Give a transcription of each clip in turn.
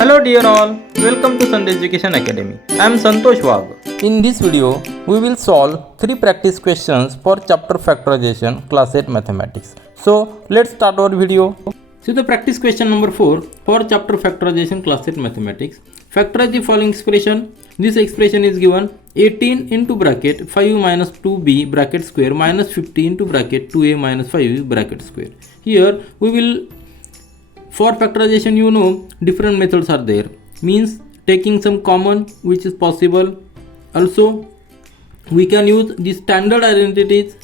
Hello dear all, welcome to Sandhya Education Academy. I am Santosh Wag. In this video, we will solve 3 practice questions for chapter Factorization, class 8 Mathematics. So, let's start our video. See the practice question number 4 for chapter Factorization, class 8 Mathematics. Factorize the following expression. This expression is given 18 into bracket 5 minus 2b bracket square minus 50 into bracket 2a minus 5 bracket square. Here we will, for factorization, you know, different methods are there. Means taking some common which is possible. Also we can use the standard identities.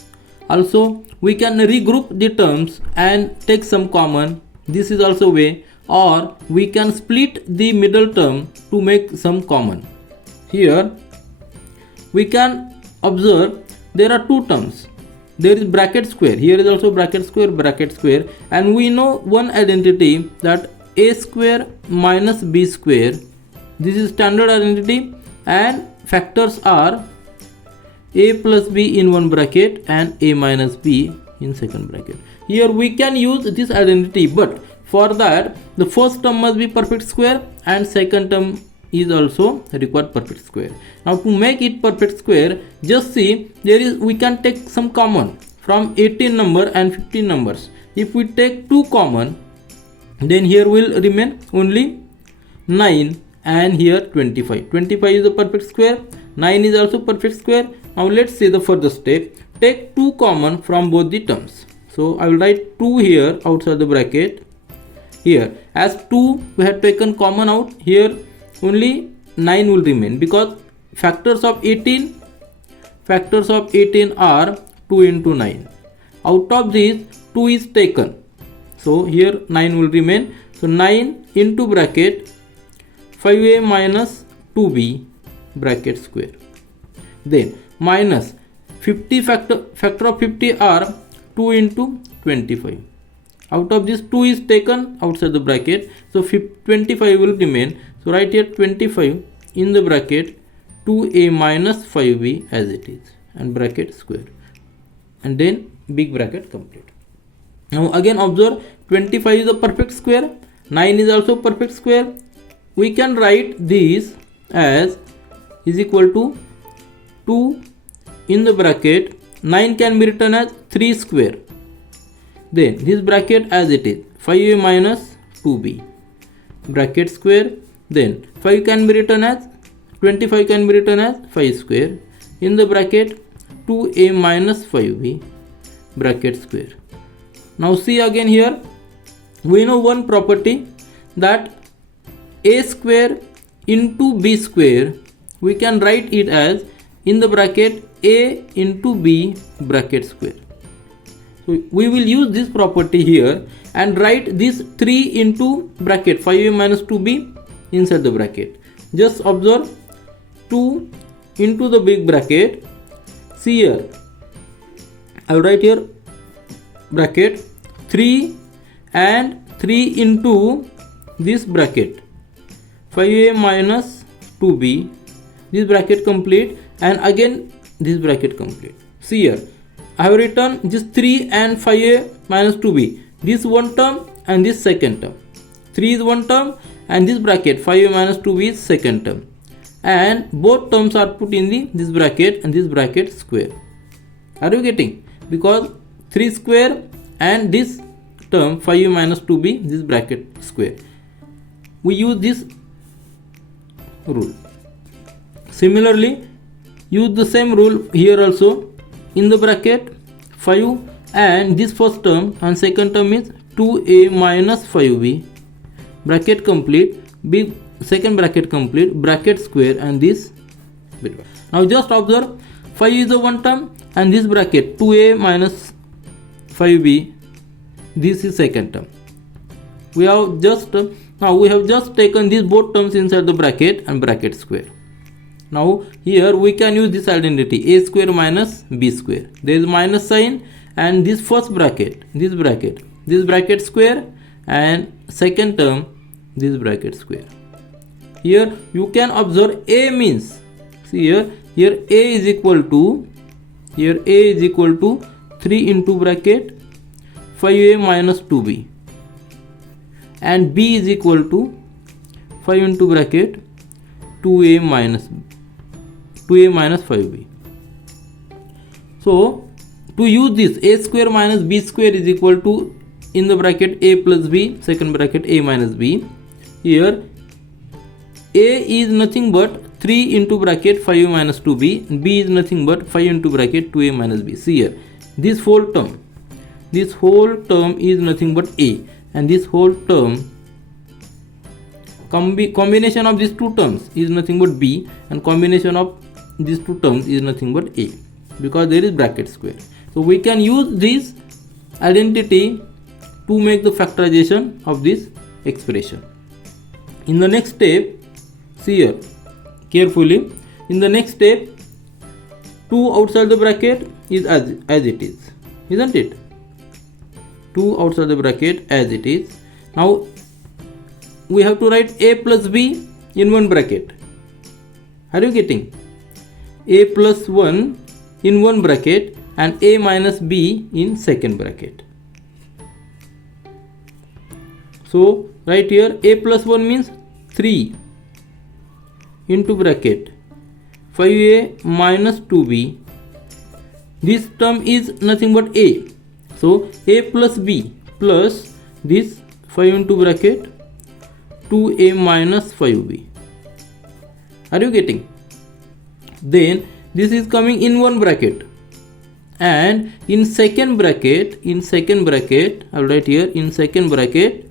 Also we can regroup the terms and take some common. This is also way. Or we can split the middle term to make some common. Here we can observe there are two terms. There is bracket square. Here is also bracket square, and we know one identity, that a square minus b square. This is standard identity, and factors are a plus b in one bracket and a minus b in second bracket. Here we can use this identity, but for that the first term must be perfect square and second term is also required perfect square. Now to make it perfect square, just see, we can take some common from 18 number and 15 numbers. If we take two common, then here will remain only 9 and here 25. 25 is a perfect square, 9 is also perfect square. Now let's see the further step. Take two common from both the terms. So I will write 2 here outside the bracket. Here as 2 we have taken common out, here only 9 will remain, because factors of 18 are 2 into 9. Out of these 2 is taken, so here 9 will remain. So 9 into bracket 5a minus 2b bracket square, then minus 50 factor of 50 are 2 into 25. Out of this 2 is taken outside the bracket, so 25 will remain. So write here 25 in the bracket 2a minus 5b as it is, and bracket square, and then big bracket complete. Now again observe, 25 is a perfect square, 9 is also perfect square. We can write this as is equal to 2 in the bracket, 9 can be written as 3 square, then this bracket as it is 5a minus 2b bracket square, then 5 can be written as 25 can be written as 5 square in the bracket 2a minus 5b bracket square. Now see again, here we know one property, that a square into b square, we can write it as in the bracket a into b bracket square. So we will use this property here and write this 3 into bracket 5a minus 2b inside the bracket. Just observe, 2 into the big bracket. See here, I will write here bracket 3 and 3 into this bracket 5a minus 2b, this bracket complete, and again this bracket complete. See here, I have written this 3 and 5a minus 2b, this one term and this second term. 3 is one term and this bracket 5a minus 2b is second term, and both terms are put in this bracket and this bracket square. Are you getting? Because 3 square and this term 5a minus 2b, this bracket square. We use this rule. Similarly, use the same rule here also. In the bracket 5 and this first term and second term is 2a minus 5b bracket complete, big second bracket complete, bracket square, and this bit. Now just observe, 5 is the one term and this bracket 2a minus 5b, this is second term. We have just taken these both terms inside the bracket and bracket square. Now here we can use this identity, a square minus b square. There is minus sign, and this first bracket, this bracket square, and second term this bracket square. Here you can observe a means, see here a is equal to, 3 into bracket 5a minus 2b, and b is equal to 5 into bracket 2a minus 5b. So to use this, a square minus b square is equal to, in the bracket, a plus b, second bracket a minus b. Here a is nothing but 3 into bracket 5 minus 2b, b is nothing but 5 into bracket 2a minus b. See here, this whole term is nothing but a, and this whole term, combination of these two terms is nothing but b, and combination of these two terms is nothing but a, because there is bracket square. So we can use this identity to make the factorization of this expression. In the next step, see here carefully, in the next step, 2 outside the bracket is as it is, isn't it? 2 outside the bracket as it is. Now we have to write a plus b in one bracket. Are you getting? A plus 1 in one bracket and a minus b in second bracket. So right here, a plus 1 means 3 into bracket 5a minus 2b. This term is nothing but a. So a plus b plus this 5 into bracket 2a minus 5b. Are you getting? Then this is coming in one bracket, and in second bracket, I will write here, in second bracket,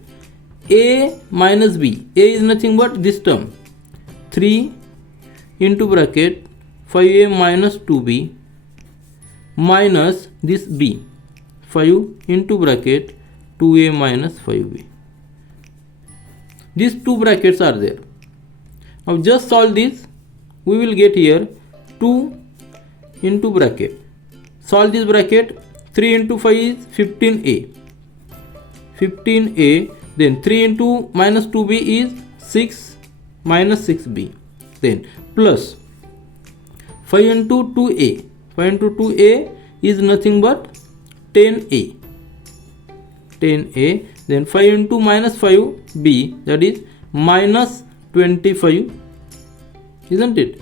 a minus b. A is nothing but this term, 3 into bracket 5a minus 2b minus this b, 5 into bracket 2a minus 5b. These two brackets are there. Now just solve this. We will get here 2 into bracket. Solve this bracket. 3 into 5 is 15a. 15a. Then 3 into minus 2b is 6 minus 6b. Then plus 5 into 2a. 5 into 2a is nothing but 10a. 10a. Then 5 into minus 5b, that is minus 25, isn't it?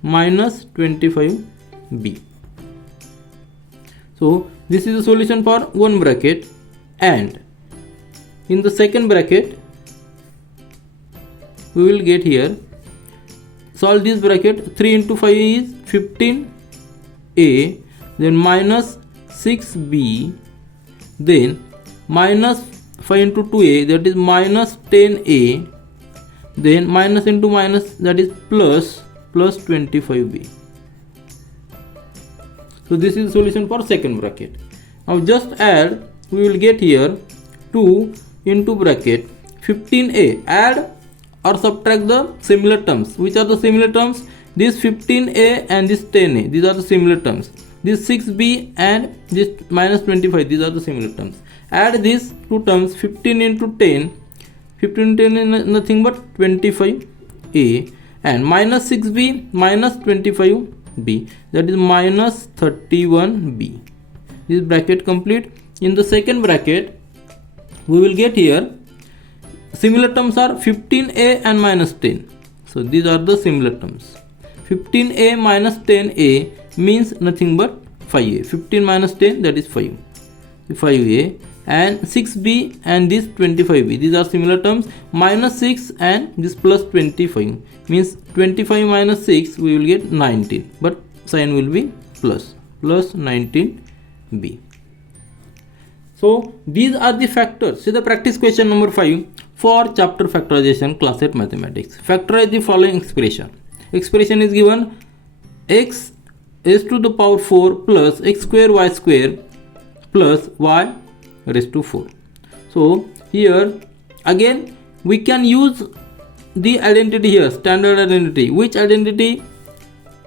Minus 25b. So this is the solution for one bracket, and in the second bracket we will get here, solve this bracket. 3 into 5 is 15a, then minus 6b, then minus 5 into 2a, that is minus 10a, then minus into minus, that is plus 25b. So this is the solution for second bracket. Now just add, we will get here 2 into bracket 15a. Add or subtract the similar terms. Which are the similar terms? This 15a and this 10a, these are the similar terms. This 6b and this minus 25, these are the similar terms. Add these two terms, 15 into 10, 15 into 10 is nothing but 25a, and minus 6b minus 25b, that is minus 31b. This bracket complete. In the second bracket, we will get here, similar terms are 15a and minus 10. So these are the similar terms. 15a minus 10a means nothing but 5a. 15 minus 10, that is 5a, and 6b and this 25b, these are similar terms. Minus 6 and this plus 25 means 25 minus 6, we will get 19, but sign will be plus 19b. So these are the factors. See the practice question number 5 for chapter factorization, class 8 mathematics. Factorize the following expression. Expression is given: x raised to the power 4 plus x square y square plus y raised to 4. So here again we can use the identity here, standard identity. Which identity?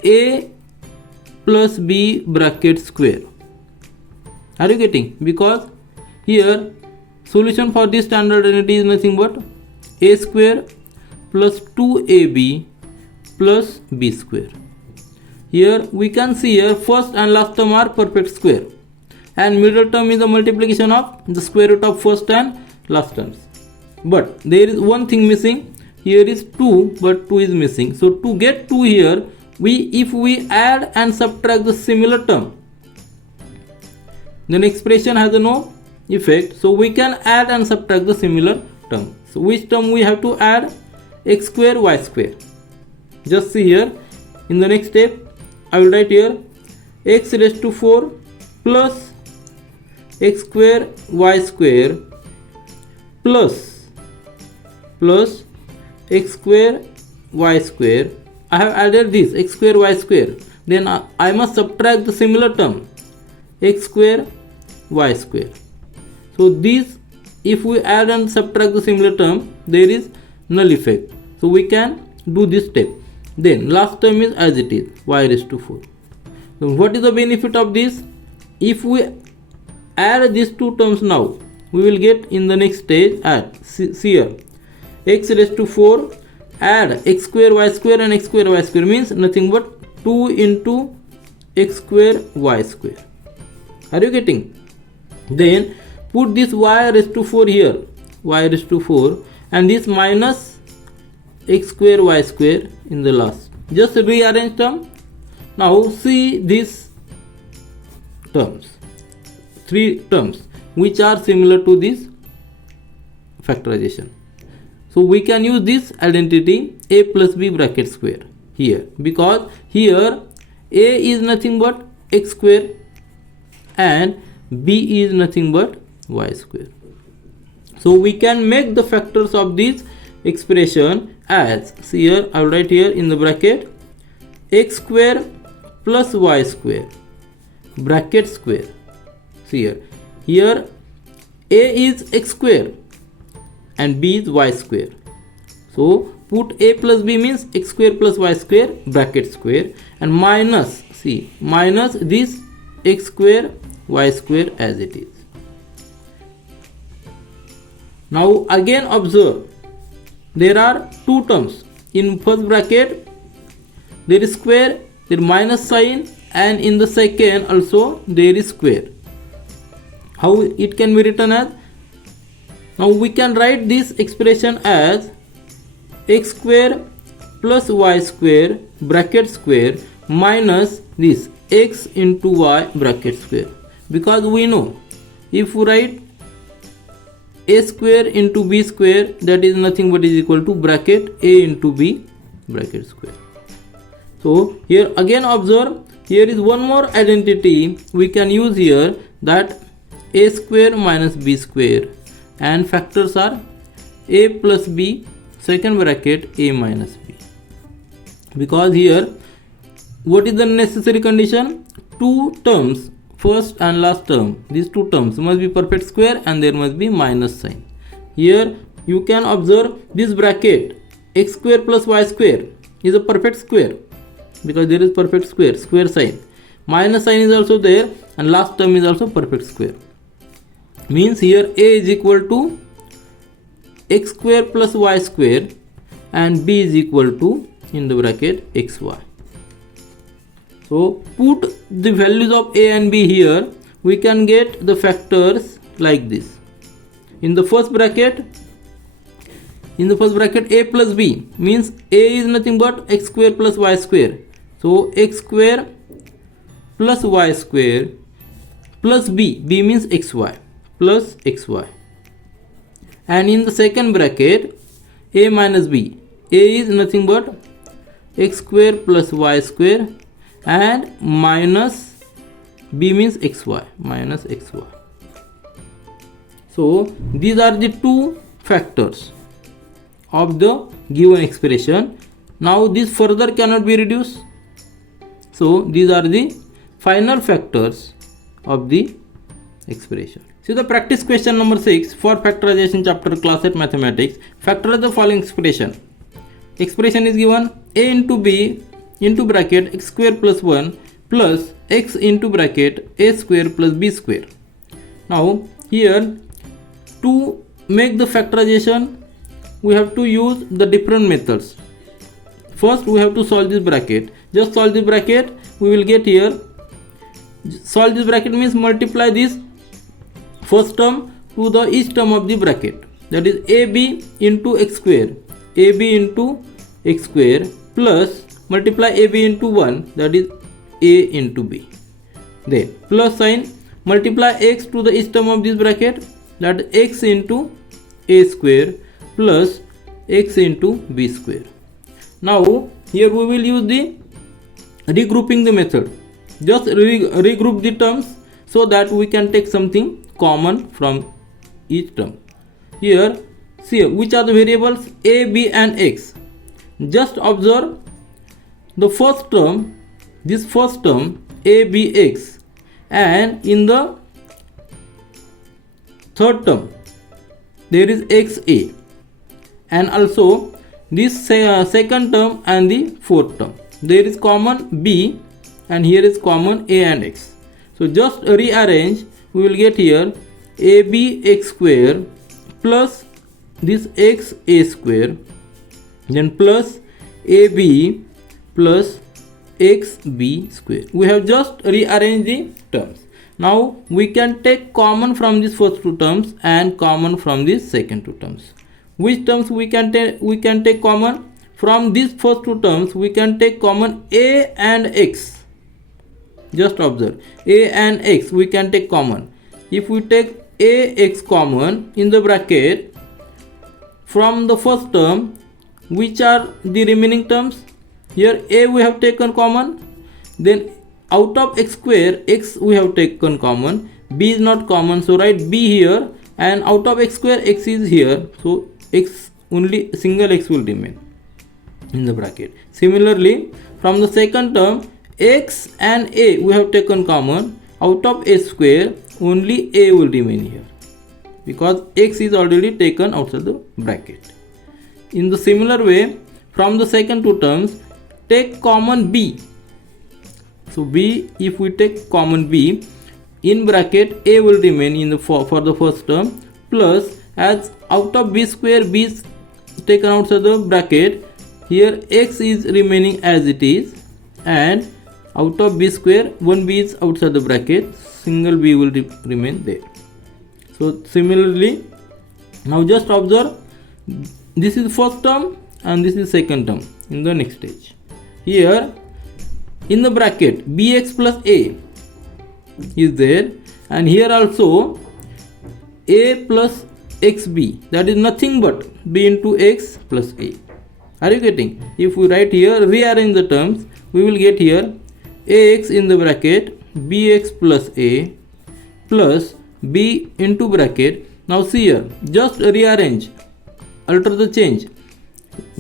A plus b bracket square. Are you getting? Because here solution for this standard identity is nothing but a square plus 2ab plus b square. Here we can see here first and last term are perfect square, and middle term is the multiplication of the square root of first and last terms. But there is one thing missing. here is 2, but 2 is missing. So to get 2 here, if we add and subtract the similar term, then expression has no effect. So we can add and subtract the similar term. So which term we have to add? X square y square. Just see here, in the next step I will write here x raised to 4 plus x square y square plus x square y square. I have added this x square y square, then I must subtract the similar term x square y square. So this, if we add and subtract the similar term, there is null effect. So we can do this step. Then last term is as it is, y raised to 4. So what is the benefit of this? If we add these two terms now, we will get in the next stage at see here x raised to 4 add x square y square, and x square y square means nothing but 2 into x square y square. Are you getting? Then put this y raised to 4 here, y raised to 4, and this minus x square y square in the last. Just rearrange term. Now see these terms, 3 terms which are similar to this factorization. So we can use this identity a plus b bracket square here, because here a is nothing but x square and b is nothing but y square. So we can make the factors of this expression as, see here, I will write here in the bracket x square plus y square bracket square. See here a is x square and b is y square. So put a plus b means x square plus y square bracket square, and minus, see, minus this x square y square as it is. Now again observe, there are two terms. In first bracket there is square, there is minus sign, and in the second also there is square. How it can be written as? Now we can write this expression as x square plus y square bracket square minus this x into y bracket square, because we know if we write a square into b square, that is nothing but is equal to bracket a into b bracket square. So here again observe, here is one more identity we can use here, that a square minus b square, and factors are a plus b second bracket a minus b, because here what is the necessary condition? Two terms, first and last term, these two terms must be perfect square and there must be minus sign. Here you can observe this bracket x square plus y square is a perfect square, because there is perfect square sign, minus sign is also there, and last term is also perfect square. Means here a is equal to x square plus y square and b is equal to in the bracket xy. So put the values of a and b here, we can get the factors like this. In the first bracket a plus b means a is nothing but x square plus y square. So x square plus y square plus b means xy plus xy. And in the second bracket a minus b, a is nothing but x square plus y square and minus b means xy minus xy. So these are the two factors of the given expression. Now this further cannot be reduced. So these are the final factors of the expression. See the practice question number 6 for factorization chapter class 8 mathematics. Factorize the following expression. Expression is given a into b into bracket x square plus 1 plus x into bracket a square plus b square. Now here to make the factorization we have to use the different methods. First we have to solve this bracket. Just solve this bracket, we will get here. Solve this bracket means multiply this first term to the each term of the bracket, that is ab into x square ab into x square plus multiply ab into 1, that is a into b. Then plus sign, multiply x to the each term of this bracket, that is x into a square plus x into b square. Now here we will use the regrouping the method. Just regroup the terms so that we can take something common from each term. Here see which are the variables a, b and x. Just observe the first term, this first term a, b, x, and in the third term there is x, a, and also this second term and the fourth term there is common b, and here is common a and x. So just rearrange, we will get here ab x square plus this x a square, then plus ab plus x b square. We have just rearranged the terms. Now we can take common from these first two terms and common from these second two terms. Which terms we can take common? From these first two terms we can take common a and x. Just observe, a and x we can take common. If we take a x common in the bracket from the first term, which are the remaining terms? Here a we have taken common, then out of x square x we have taken common, b is not common, so write b here, and out of x square x is here, so x, only single x will remain in the bracket. Similarly from the second term x and a we have taken common, out of a square only a will remain here because x is already taken outside the bracket. In the similar way from the second two terms take common b. So b, if we take common b in bracket a will remain in the for the first term, plus as out of b square b is taken outside the bracket, here x is remaining as it is, and out of b square one b is outside the bracket, single b will remain there. So similarly now just observe, this is first term and this is second term in the next stage. Here in the bracket bx plus a is there, and here also a plus xb, that is nothing but b into x plus a. Are you getting? If we write here, rearrange the terms, we will get here ax in the bracket bx plus a plus b into bracket. Now see here, just rearrange, alter the change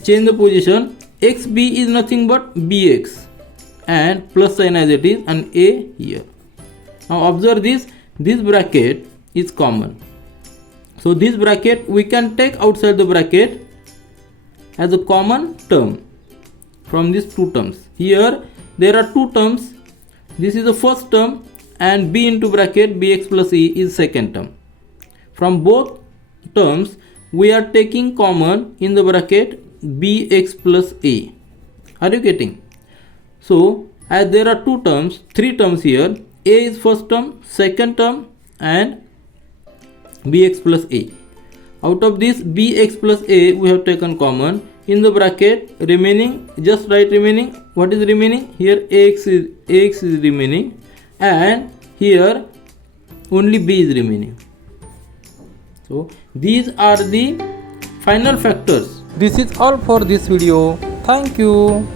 the position, xb is nothing but bx and plus sign as it is, and a here. Now observe this bracket is common, so this bracket we can take outside the bracket as a common term from these two terms. Here there are two terms, this is the first term and b into bracket bx plus e is second term. From both terms we are taking common in the bracket bx plus a. Are you getting? So as there are two terms, three terms here, a is first term, second term and bx plus a. Out of this bx plus a we have taken common in the bracket, remaining, just write remaining. What is remaining? Here ax is remaining, and here only b is remaining. So these are the final factors. This is all for this video. Thank you.